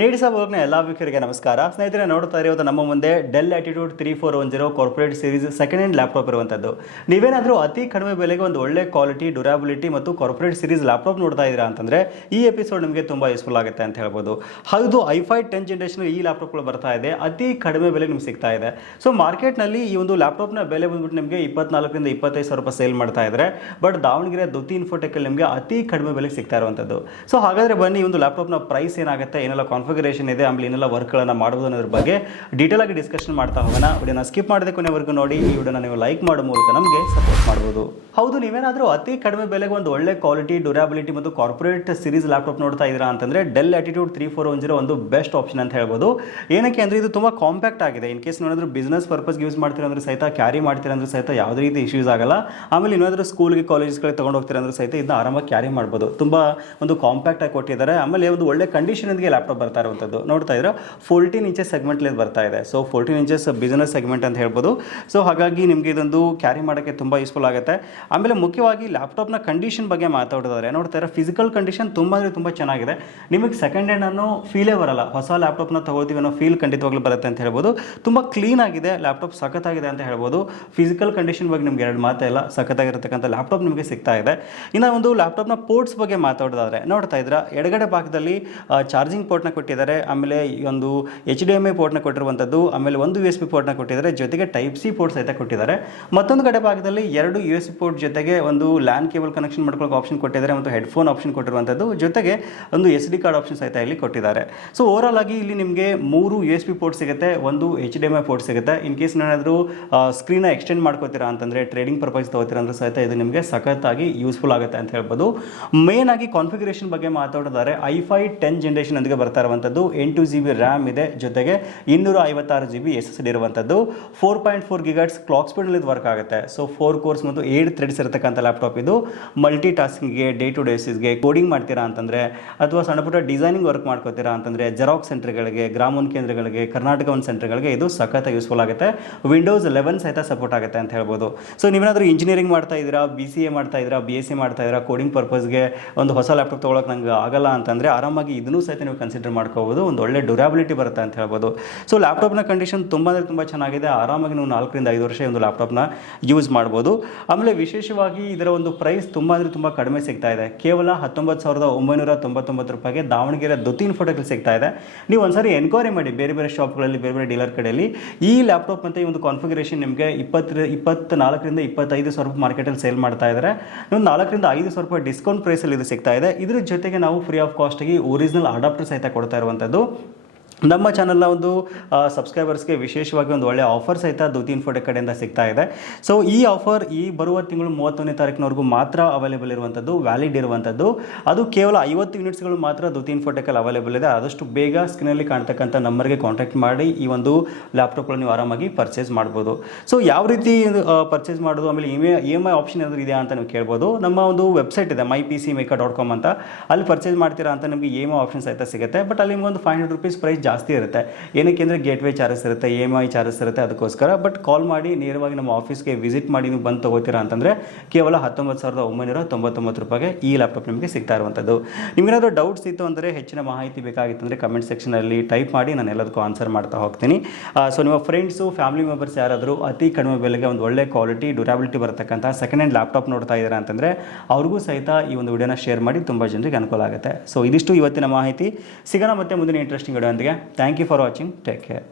ನೀಡಿಸ ಬ್ಲಾಗ್ನ ಎಲ್ಲ ವೀಕ್ಷರಿಗೆ ನಮಸ್ಕಾರ. ಸ್ನೇಹಿತರೆ ನೋಡ್ತಾ ಇರೋದು ನಮ್ಮ ಮುಂದೆ Dell latitude three four one zero corporate series second hand laptop ಇರುವಂಥದ್ದು ನೀವೇನಾದರೂ ಅತಿ ಕಡಿಮೆ ಬೆಲೆಗೆ ಒಂದು ಒಳ್ಳೆ ಕ್ವಾಲಿಟಿ ಡ್ಯೂರಾಬಿಲಿಟಿ ಮತ್ತು ಕಾರ್ಪೊರೇಟ್ ಸೀರೀಸ್ ಲ್ಯಾಪ್ಟಾಪ್ ನೋಡ್ತಾ ಇದ್ದೀರಾ ಅಂತಂದರೆ, ಈ ಎಪಿಸೋಡ್ ನಿಮಗೆ ತುಂಬ ಯೂಸ್ಫುಲ್ ಆಗುತ್ತೆ ಅಂತ ಹೇಳ್ಬೋದು. ಹೌದು ಐಫೈ ಟೆನ್ ಜನ್ರೇಷನ್ ಈ ಲ್ಯಾಪ್ಟಾಪ್ಗಳು ಬರ್ತಾ ಇದೆ. ಅತಿ ಕಡಿಮೆ ಬೆಲೆಗೆ ನಿಮ್ಗೆ ಸಿಗ್ತಾ ಇದೆ. ಸೊ ಮಾರ್ಕೆಟ್ನಲ್ಲಿ ಈ ಒಂದು ಲ್ಯಾಪ್ಟಾಪ್ನ ಬೆಲೆ ಬಂದ್ಬಿಟ್ಟು ನಿಮಗೆ ಇಪ್ಪತ್ನಾಲ್ಕರಿಂದ ಇಪ್ಪತ್ತೈದು ಸಾವಿರ ರೂಪಾಯಿ ಸೇಲ್ ಮಾಡ್ತಾ ಇದ್ದಾರೆ ಬಟ್ ದಾವಣಗೆರೆ ದುತಿ ಇನ್ಫೋಟೆಕ್ ನಿಮಗೆ ಅತಿ ಕಡಿಮೆ ಬೆಲೆಗೆ ಸಿಗ್ತಾ ಇರುವಂಥದ್ದು ಸೊ ಹಾಗಾದರೆ ಬನ್ನಿ, ಈ ಒಂದು ಲ್ಯಾಪ್ಟಾಪ್ನ ಪ್ರೈಸ್ ಏನಾಗುತ್ತೆ, ಏನೆಲ್ಲ ಕಾನ್ಫಿಗರೇಷನ್ ಇದೆ, ಆಮೇಲೆ ಏನೆಲ್ಲ ವರ್ಕ್ಗಳನ್ನು ಮಾಡ್ಬೋದು ಅನ್ನೋದ್ರ ಬಗ್ಗೆ ಡೀಟೇಲ್ ಆಗಿ ಡಿಸ್ಕಷನ್ ಮಾಡ್ತಾ ಹೋಗೋಣ. ವಿಡಿಯೋನ ಸ್ಕಿಪ್ ಮಾಡದೆ ಕೊನೆವರೆಗೂ ನೋಡಿ, ಈ ವಿಡಿಯೋನ ನೀವು ಲೈಕ್ ಮಾಡೋ ಮೂಲಕ ನಮಗೆ ಸಪೋರ್ಟ್ ಮಾಡ್ಬೋದು. ಹೌದು, ನೀವೇನಾದರೂ ಅತಿ ಕಡಿಮೆ ಬೆಲೆಗೆ ಒಂದು ಒಳ್ಳೆ ಕ್ವಾಲಿಟಿ ಡ್ಯೂರಾಬಿಲಿಟಿ ಮತ್ತು ಕಾರ್ಪೊರೇಟ್ ಸೀರೀಸ್ ಲ್ಯಾಪ್ಟಾಪ್ ನೋಡ್ತಾ ಇದ್ದೀರಾ ಅಂತಂದರೆ Dell latitude three four one zero ಒಂದು ಬೆಸ್ಟ್ ಆಪ್ಷನ್ ಅಂತ ಹೇಳ್ಬೋದು. ಏನಕ್ಕೆ ಅಂದರೆ ಇದು ತುಂಬ ಕಾಂಪ್ಯಾಕ್ಟ್ ಆಗಿದೆ. ಇನ್ ಕೇಸ್ ಏನಾದರೂ ಬಿಸ್ನೆಸ್ ಪರ್ಪಸ್ಗೆ ಯೂಸ್ ಮಾಡ್ತೀರಾ ಅಂದ್ರೆ ಸಹಿತ ಕ್ಯಾರಿ ಮಾಡ್ತೀರಾ ಅಂದ್ರೆ ಸಹಿತ ಯಾವುದೇ ರೀತಿ ಇಶ್ಯೂಸ್ ಆಗಲ್ಲ. ಆಮೇಲೆ ಏನಾದರೂ ಸ್ಕೂಲ್ಗೆ ಕಾಲೇಜ್ಗಳಿಗೆ ತೊಗೊಂಡು ಹೋಗ್ತೀರಾ ಅಂದ್ರೆ ಸಹಿತ ಇದನ್ನ ಆರಾಮಾಗಿ ಕ್ಯಾರಿ ಮಾಡ್ಬೋದು. ತುಂಬ ಒಂದು ಕಾಂಪ್ಯಾಕ್ಟ್ ಆಗಿ ಕೊಟ್ಟಿದ್ದಾರೆ. ಆಮೇಲೆ ಒಂದು ಒಳ್ಳೆ ಕಂಡೀಷನ್ಗೆ ಲ್ಯಾಪ್ಟಾಪ್ ಬರ್ತಾ ಇರುವಂಥದ್ದು ನೋಡ್ತಾ ಇದ್ರೆ ಫೋರ್ಟೀನ್ ಇಂಚಸ್ ಸೆಗ್ಮೆಂಟ್ಲಿ ಬರ್ತಾ ಇದೆ. So fourteen inches business segment ಅಂತ ಹೇಳ್ಬೋದು. ಸೊ ಹಾಗಾಗಿ ನಿಮಗೆ ಇದೊಂದು ಕ್ಯಾರಿ ಮಾಡೋಕ್ಕೆ ತುಂಬ ಯೂಸ್ಫುಲ್ ಆಗುತ್ತೆ. ಆಮೇಲೆ ಮುಖ್ಯವಾಗಿ ಲ್ಯಾಪ್ಟಾಪ್ನ ಕಂಡೀಷನ್ ಬಗ್ಗೆ ಮಾತಾಡೋದಾದ್ರೆ, ನೋಡ್ತಾ ಇರೋ ಫಿಸಿಕಲ್ ಕಂಡೀಷನ್ ತುಂಬ ಅಂದರೆ ತುಂಬ ಚೆನ್ನಾಗಿದೆ. ನಿಮಗೆ ಸೆಕೆಂಡ್ ಹ್ಯಾಂಡ್ ಅನ್ನೋ ಫೀಲೇ ಬರಲ್ಲ. ಹೊಸ ಲ್ಯಾಪ್ಟಾಪ್ನ ತಗೋತೀವಿ ಅನ್ನೋ ಫೀಲ್ ಖಂಡಿತವಾಗ್ಲೂ ಬರುತ್ತೆ ಅಂತ ಹೇಳ್ಬೋದು. ತುಂಬ ಕ್ಲೀನ್ ಆಗಿದೆ. ಲ್ಯಾಪ್ಟಾಪ್ ಸಖತ್ತಾಗಿದೆ ಅಂತ ಹೇಳ್ಬೋದು. ಫಿಸಿಕಲ್ ಕಂಡೀಷನ್ ಬಗ್ಗೆ ನಿಮ್ಗೆ ಎರಡು ಮಾತೇ ಇಲ್ಲ. ಸಖತ್ತಾಗಿರತಕ್ಕಂಥ ಲ್ಯಾಪ್ಟಾಪ್ ನಿಮಗೆ ಸಿಗ್ತಾ ಇದೆ. ಇನ್ನು ಒಂದು ಲ್ಯಾಪ್ಟಾಪ್ನ ಪೋರ್ಟ್ಸ್ ಬಗ್ಗೆ ಮಾತಾಡೋದಾದ್ರೆ, ನೋಡ್ತಾ ಇದ್ರೆ ಎಡಗಡೆ ಭಾಗದಲ್ಲಿ ಚಾರ್ಜಿಂಗ್ ಪೋರ್ಟ್ನ ಕೊಟ್ಟಿದ್ದಾರೆ. ಆಮೇಲೆ ಒಂದು ಎಚ್ ಡಿ ಎಂ ಐ ಪೋರ್ಟ್ನ ಕೊಟ್ಟಿರುವಂಥದ್ದು ಆಮೇಲೆ ಒಂದು ಯು ಎಸ್ ಪಿ ಪೋರ್ಟ್ನ ಕೊಟ್ಟಿದ್ದಾರೆ. ಜೊತೆಗೆ ಟೈಪ್ ಸಿ ಪೋರ್ಟ್ ಸಹಿತ ಕೊಟ್ಟಿದ್ದಾರೆ. ಮತ್ತೊಂದು ಕಡೆ ಭಾಗದಲ್ಲಿ ಎರಡು ಯು ಎಸ್ ಪೋರ್ಟ್ ಜೊತೆಗೆ ಒಂದು ಲ್ಯಾನ್ ಕೇಬಲ್ ಕನೆಕ್ಷನ್ ಮಾಡ್ಕೊಳ್ಳೋಕೆ ಆಪ್ಷನ್ ಕೊಟ್ಟಿದ್ದಾರೆ ಮತ್ತು ಹೆಡ್ಫೋನ್ ಆಪ್ಷನ್ ಕೊಟ್ಟಿರುವಂಥದ್ದು ಜೊತೆಗೆ ಒಂದು ಎಸ್ ಡಿ ಕಾರ್ಡ್ ಆಪ್ಷನ್ ಸಹಿತ ಇಲ್ಲಿ ಕೊಟ್ಟಿದ್ದಾರೆ. ಸೊ ಓವರಾಲ್ ಆಗಿ ಇಲ್ಲಿ ನಿಮಗೆ ಮೂರು ಯು ಎಸ್ ಪಿ ಪೋರ್ಟ್ ಸಿಗುತ್ತೆ, ಒಂದು H D M I port ಸಿಗುತ್ತೆ. ಇನ್ ಕೇಸ್ ಏನಾದರೂ ಸ್ಕ್ರೀನ್ ಎಕ್ಸ್ಟೆಂಡ್ ಮಾಡ್ಕೋತೀರಾ ಅಂತಂದರೆ ಟ್ರೇಡಿಂಗ್ ಪರ್ಪಸ್ ತಗೋತೀರಾ ಅಂದ್ರೆ ಸಹಿತ ಇದು ನಿಮಗೆ ಸಖತ್ತಾಗಿ ಯೂಸ್ಫುಲ್ ಆಗುತ್ತೆ ಅಂತ ಹೇಳ್ಬೋದು. ಮೇನ್ ಆಗಿ ಕಾನ್ಫಿಗರೇಷನ್ ಬಗ್ಗೆ ಮಾತಾಡೋದಾದ್ರೆ ಐ ಫೈ ಟೆನ್ ಜನರೇಷನ್ ಅದಕ್ಕೆ ಬರ್ತಾ ಇರುವಂಥದ್ದು ಎಂಟು ಜಿ ಬಿ ರ್ಯಾಮ್ ಇದೆ ಜೊತೆಗೆ ಇನ್ನೂರ ಐವತ್ತಾರು G B S S D ಇರುವಂಥದ್ದು four point four gigahertz clock ಸ್ಪೀಡಲ್ಲಿ ಇದು ವರ್ಕ್ ಆಗುತ್ತೆ. ಸೊ ಫೋರ್ ಕೋರ್ಸ್ ಮತ್ತು ಏಟ್ ಥ್ರೆಡ್ಸ್ ಇರತಕ್ಕಂಥ ಲ್ಯಾಪ್ಟಾಪ್ ಇದು. ಮಲ್ಟಿ ಟಾಸ್ಕಿಂಗ್ಗೆ ಡೇ ಟು ಡೇಸಿಸ್ಗೆ ಕೋಡಿಂಗ್ ಮಾಡ್ತೀರಾ ಅಂತಂದರೆ, ಅಥವಾ ಸಣ್ಣ ಪುಟ್ಟ ಡಿಸೈನಿಂಗ್ ವರ್ಕ್ ಮಾಡ್ಕೋತೀರಾ ಅಂತಂದರೆ ಜೆರಾಕ್ಸ್ ಸೆಂಟರ್ಗಳಿಗೆ ಗ್ರಾಮೋನ್ ಕೇಂದ್ರಗಳಿಗೆ ಕರ್ನಾಟಕ ಒಂದು ಸೆಂಟರ್ಗಳಿಗೆ ಇದು ಸಖತ್ ಯೂಸ್ಫುಲ್ ಆಗುತ್ತೆ. ವಿಂಡೋಸ್ ಲೆವೆನ್ ಸಹಿತ ಸಪೋರ್ಟ್ ಆಗುತ್ತೆ ಅಂತ ಹೇಳ್ಬೋದು. ಸೊ ನೀವೇನಾದರೂ ಇಂಜಿನಿಯರಿಂಗ್ ಮಾಡ್ತಾ ಇದ್ದೀರಾ ಬಿ ಸಿ ಎ ಮಾಡ್ತಾ ಇದ್ದೀರಾ ಬಿ ಎಸ್ ಸಿ ಮಾಡ್ತಾ ಇದ್ದೀರಾ ಕೋಡಿಂಗ್ ಪರ್ಪಸ್ಗೆ ಒಂದು ಹೊಸ ಲ್ಯಾಪ್ಟಾಪ್ ತೊಗೊಳಕ್ಕೆ ನಂಗೆ ಆಗಲ್ಲ ಅಂತಂದರೆ ಆರಾಮಾಗಿ ಇದನ್ನೂ ಸಹಿತ ನೀವು ಕನ್ಸಿಡರ್ ಮಾಡ್ಕೋಬೋದು, ಒಂದು ಒಳ್ಳೆ ಡ್ಯೂರಾಬಿಲಿಟಿ ಬರುತ್ತೆ ಅಂತ ಹೇಳ್ಬೋದು. ಸೊ ಲ್ಯಾಪ್ಟಾಪ್ನ ಕಂಡೀಷನ್ ತುಂಬ ಅಂದರೆ ತುಂಬ ಚೆನ್ನಾಗಿದೆ. ಆರಾಮಾಗಿ ನೀವು ನಾಲ್ಕರಿಂದ ಐದು ವರ್ಷ ಒಂದು ಲ್ಯಾಪ್ಟಾಪ್ನ ಯೂಸ್ ಮಾಡ್ಬೋದು. ಆಮೇಲೆ ವಿಶೇಷವಾಗಿ ಇದರ ಒಂದು ಪ್ರೈಸ್ ತುಂಬ ಅಂದರೆ ತುಂಬ ಕಡಿಮೆ ಸಿಗ್ತಾ ಇದೆ. ಕೇವಲ ಹತ್ತೊಂಬತ್ತು ಸಾವಿರದ ಒಂಬೈನೂರ ತೊಂಬತ್ತೊಂಬತ್ತು ರೂಪಾಯಿಗೆ ದಾವಣಗೆರೆ ದುತ್ತಿನ ಫೋಟೋಗಳು ಸಿಗ್ತಾ ಇದೆ. ನೀವು ಒಂದ್ಸರಿ ಎನ್ಕ್ವೈರಿ ಮಾಡಿ, ಬೇರೆ ಬೇರೆ ಶಾಪ್ಗಳಲ್ಲಿ ಬೇರೆ ಬೇರೆ ಡೀಲರ್ ಕಡೆಯಲ್ಲಿ. ಈ ಲ್ಯಾಪ್ಟಾಪ್ ಮತ್ತು ಈ ಒಂದು ಕಾನ್ಫಿಗರೇಷನ್ ನಿಮಗೆ ಇಪ್ಪತ್ತರ ಇಪ್ಪತ್ತು ನಾಲ್ಕರಿಂದ ಇಪ್ಪತ್ತೈದು ಸಾವಿರ ರೂಪಾಯಿ ಮಾರ್ಕೆಟಲ್ಲಿ ಸೇಲ್ ಮಾಡ್ತಾ ಇದ್ದಾರೆ ನೀವು ನಾಲ್ಕರಿಂದ ಐದು ಸಾವಿರ ರೂಪಾಯಿ ಡಿಸ್ಕೌಂಟ್ ಪ್ರೈಸಲ್ಲಿ ಇದು ಸಿಗ್ತಾ ಇದೆ. ಇದ್ರ ಜೊತೆಗೆ ನಾವು ಫ್ರೀ ಆಫ್ ಕಾಸ್ಟಿಗೆ ಒರಿಜಿನಲ್ ಅಡಾಪ್ಟರ್ ಸಹಿತ ಇರುವಂಥದ್ದು ನಮ್ಮ ಚಾನಲ್ನ ಒಂದು ಸಬ್ಸ್ಕ್ರೈಬರ್ಸ್ಗೆ ವಿಶೇಷವಾಗಿ ಒಂದು ಒಳ್ಳೆಯ ಆಫರ್ ಸಹಿತ ದೂತಿ ಇನ್ಫೋಟೆಕ್ ಕಡೆಯಿಂದ ಸಿಗ್ತಾ ಇದೆ. ಸೊ ಈ ಆಫರ್ ಈ ಬರುವ ತಿಂಗಳು ಮೂವತ್ತೊಂದನೇ ತಾರೀಕಿನವರೆಗೂ ಮಾತ್ರ ಅವೈಲೇಬಲ್ ಇರುವಂಥದ್ದು ವ್ಯಾಲಿಡ್ ಇರುವಂಥದ್ದು. ಅದು ಕೇವಲ ಐವತ್ತು ಯೂನಿಟ್ಸ್ಗಳು ಮಾತ್ರ ದೂತಿ ಇನ್ಫೋಟೆಕಲ್ಲಿ ಅವೈಲೇಬಲ್ ಇದೆ. ಆದಷ್ಟು ಬೇಗ ಸ್ಕ್ರೀನಲ್ಲಿ ಕಾಣ್ತಕ್ಕಂಥ ನಂಬರ್ಗೆ ಕಾಂಟ್ಯಾಕ್ಟ್ ಮಾಡಿ ಈ ಒಂದು ಲ್ಯಾಪ್ಟಾಪ್ಗಳು ನೀವು ಆರಾಮಾಗಿ ಪರ್ಚೇಸ್ ಮಾಡ್ಬೋದು. ಸೊ ಯಾವ ರೀತಿ ಪರ್ಚೇಸ್ ಮಾಡೋದು, ಆಮೇಲೆ E E M I option ಏನಾದರೂ ಇದೆಯಾ ಅಂತ ನೀವು ಕೇಳ್ಬೋದು. ನಮ್ಮ ಒಂದು ವೆಬ್ಸೈಟ್ ಇದೆ ಮೈ ಪಿ ಸಿ ಮೇಕಾ ಡಾಟ್ ಕಾಮ್ ಅಂತ. ಅಲ್ಲಿ ಪರ್ಚೇಸ್ ಮಾಡ್ತೀರಾ ಅಂತ ನಿಮಗೆ ಇ ಎಂ ಐ ಆಪ್ಷನ್ ಸಹಿತ ಸಿಗುತ್ತೆ. ಬಟ್ ಅಲ್ಲಿ ನಿಮ್ಗೆ ಒಂದು ಫೈವ್ ಹಂಡ್ರೆಡ್ ರುಪೀಸ್ ಪ್ರೈಸ್ ಜಾಸ್ತಿ ಇರುತ್ತೆ. ಏನಕ್ಕೆ ಅಂದರೆ ಗೇಟ್ವೇ ಚಾರ್ಜಸ್ ಇರುತ್ತೆ ಇ ಎಂ ಐ ಚಾರ್ಜಸ್ ಇರುತ್ತೆ ಅದಕ್ಕೋಸ್ಕರ. ಬಟ್ ಕಾಲ್ ಮಾಡಿ, ನೇರವಾಗಿ ನಮ್ಮ ಆಫೀಸ್ಗೆ ವಿಸಿಟ್ ಮಾಡಿ ನೀವು ಬಂದು ತೊಗೋತೀರಾ ಅಂತಂದರೆ ಕೇವಲ ಹತ್ತೊಂಬತ್ತು ಸಾವಿರದ ಒಂಬೈನೂರ ತೊಂಬತ್ತೊಂಬತ್ತು ರೂಪಾಯಿಗೆ ಈ ಲ್ಯಾಪ್ಟಾಪ್ ನಿಮಗೆ ಸಿಗ್ತಾ ಇರುವಂಥದ್ದು ನಿಮಗೇನಾದರೂ ಡೌಟ್ಸ್ ಇತ್ತು ಅಂದರೆ ಹೆಚ್ಚಿನ ಮಾಹಿತಿ ಬೇಕಾಗಿತ್ತು ಅಂದರೆ ಕಮೆಂಟ್ ಸೆಕ್ಷನಲ್ಲಿ ಟೈಪ್ ಮಾಡಿ ನಾನು ಎಲ್ಲದಕ್ಕೂ ಆನ್ಸರ್ ಮಾಡ್ತಾ ಹೋಗ್ತೀನಿ. ಸೊ ನಿಮ್ಮ ಫ್ರೆಂಡ್ಸು ಫ್ಯಾಮಿಲಿ ಮೆಂಬರ್ಸ್ ಯಾರಾದರೂ ಅತಿ ಕಡಿಮೆ ಬೆಲೆಗೆ ಒಂದು ಒಳ್ಳೆ ಕ್ವಾಲಿಟಿ ಡ್ಯೂರಾಬಿಲಿಟಿ ಬರತಕ್ಕಂಥ ಸೆಕೆಂಡ್ ಹ್ಯಾಂಡ್ ಲ್ಯಾಪ್ಟಾಪ್ ನೋಡ್ತಾ ಇದ್ದೀರಾ ಅಂತಂದರೆ ಅವ್ರಿಗೂ ಸಹಿತ ಈ ಒಂದು ವಿಡಿಯೋನ ಶೇರ್ ಮಾಡಿ ತುಂಬ ಜನರಿಗೆ ಅನುಕೂಲ ಆಗುತ್ತೆ. ಸೊ ಇದಿಷ್ಟು ಇವತ್ತಿನ ಮಾಹಿತಿ. ಸಿಗೋಣ ಮತ್ತೆ ಮುಂದಿನ interesting video Thank you for watching. Take care.